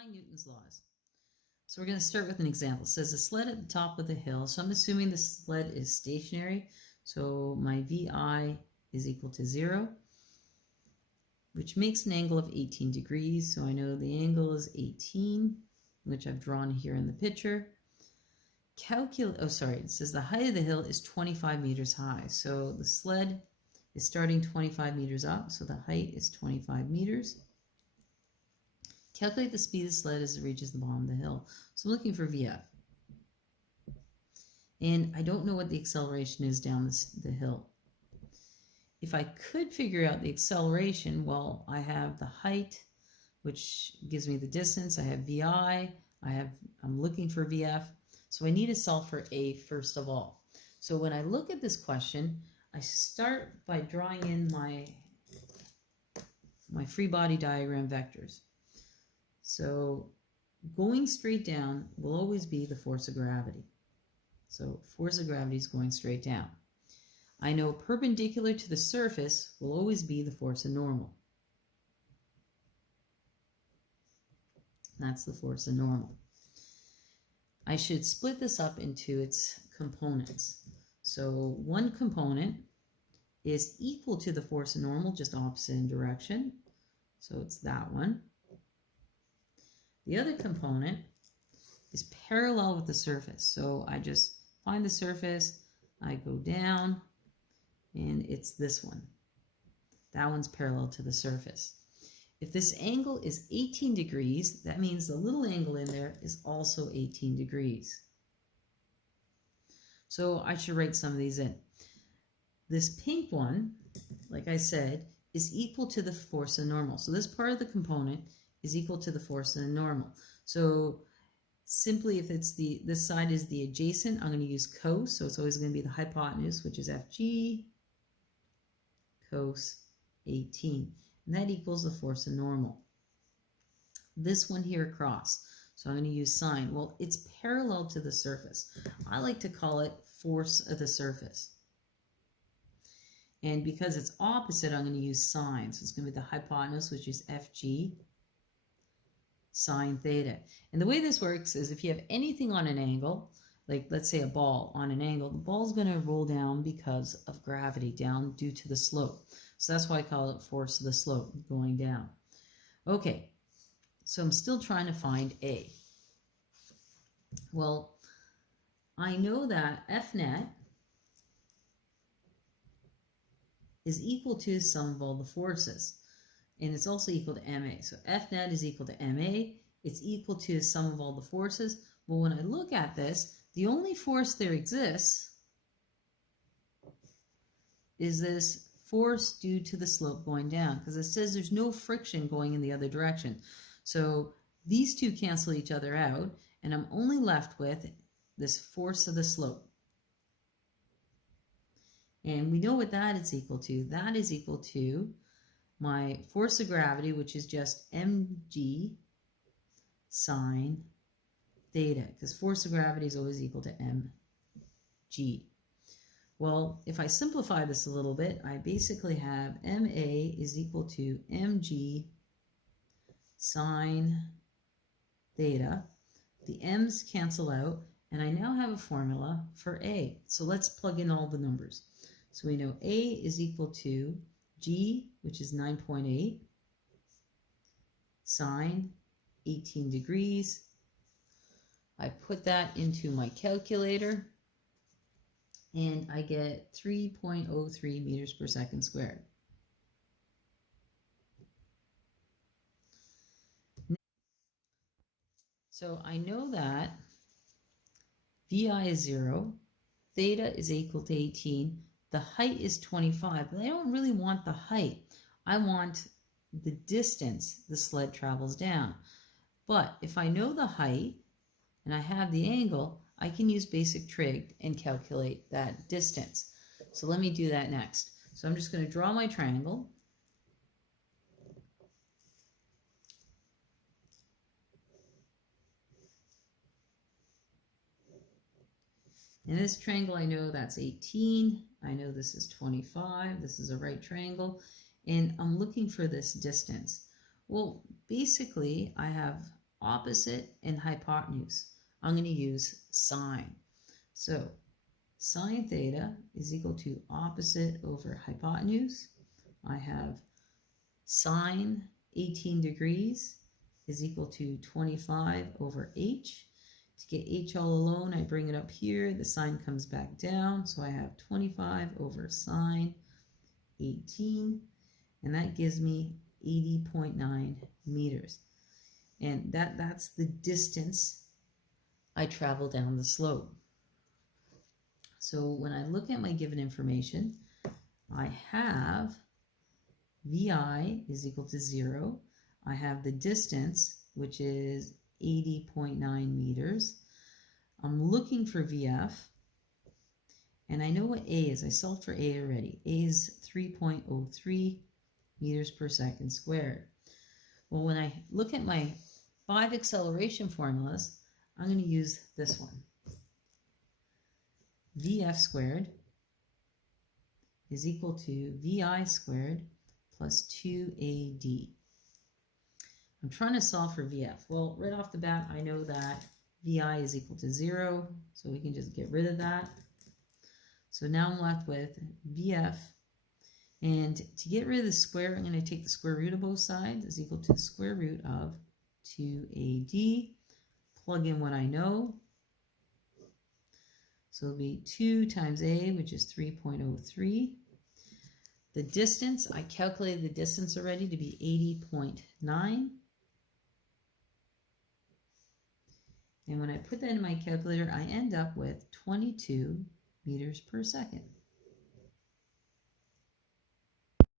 apply Newton's laws. So we're going to start with an example. It says a sled at the top of the hill. So I'm assuming the sled is stationary. So my VI is equal to 0, which makes an angle of 18 degrees. So I know the angle is 18, which I've drawn here in the picture. It says the height of the hill is 25 meters high. So the sled is starting 25 meters up. So the height is 25 meters. Calculate the speed of the sled as it reaches the bottom of the hill. So I'm looking for VF. And I don't know what the acceleration is down the hill. If I could figure out the acceleration, well, I have the height, which gives me the distance. I have VI. I'm looking for VF. So I need to solve for A first of all. So when I look at this question, I start by drawing in my free body diagram vectors. So going straight down will always be the force of gravity. So force of gravity is going straight down. I know perpendicular to the surface will always be the force of normal. That's the force of normal. I should split this up into its components. So one component is equal to the force of normal, just opposite in direction. So it's that one. The other component is parallel with the surface. So I just find the surface, I go down, and it's this one. That one's parallel to the surface. If this angle is 18 degrees, that means the little angle in there is also 18 degrees. So I should write some of these in. This pink one, like I said, is equal to the force of normal. So this part of the component is equal to the force of the normal. So simply, if it's this side is the adjacent, I'm going to use cos. So it's always going to be the hypotenuse, which is FG cos 18. And that equals the force of normal. This one here across. So I'm going to use sine. Well, it's parallel to the surface. I like to call it force of the surface. And because it's opposite, I'm going to use sine. So it's going to be the hypotenuse, which is FG sine theta. And the way this works is if you have anything on an angle, like let's say a ball on an angle, the ball's going to roll down because of gravity, down due to the slope. So that's why I call it force of the slope, going down. Okay, so I'm still trying to find A. Well, I know that F net is equal to the sum of all the forces. And it's also equal to MA. So F net is equal to MA. It's equal to the sum of all the forces. Well, when I look at this, the only force there exists is this force due to the slope going down, because it says there's no friction going in the other direction. So these two cancel each other out, and I'm only left with this force of the slope. And we know what that is equal to. That is equal to my force of gravity, which is just mg sine theta, because force of gravity is always equal to mg. Well, if I simplify this a little bit, I basically have ma is equal to mg sine theta. The m's cancel out, and I now have a formula for a. So let's plug in all the numbers. So we know a is equal to g, which is 9.8, sine 18 degrees. I put that into my calculator, and I get 3.03 meters per second squared. So I know that VI is 0, theta is equal to 18, the height is 25, but I don't really want the height. I want the distance the sled travels down. But if I know the height and I have the angle, I can use basic trig and calculate that distance. So let me do that next. So I'm just going to draw my triangle. In this triangle, I know that's 18. I know this is 25. This is a right triangle. And I'm looking for this distance. Well, basically, I have opposite and hypotenuse. I'm going to use sine. So sine theta is equal to opposite over hypotenuse. I have sine 18 degrees is equal to 25 over h. To get h all alone, I bring it up here. The sine comes back down. So I have 25 over sine 18. And that gives me 80.9 meters. And that's the distance I travel down the slope. So when I look at my given information, I have VI is equal to 0. I have the distance, which is 80.9 meters. I'm looking for VF, and I know what A is. I solved for A already. A is 3.03 meters per second squared. Well, when I look at my 5 acceleration formulas, I'm going to use this one. VF squared is equal to VI squared plus 2AD. I'm trying to solve for VF. Well, right off the bat, I know that VI is equal to 0, so we can just get rid of that. So now I'm left with VF, and to get rid of the square, I'm going to take the square root of both sides is equal to the square root of 2AD, plug in what I know. So it'll be 2 times A, which is 3.03. The distance, I calculated the distance already to be 80.9. And when I put that in my calculator, I end up with 22 meters per second.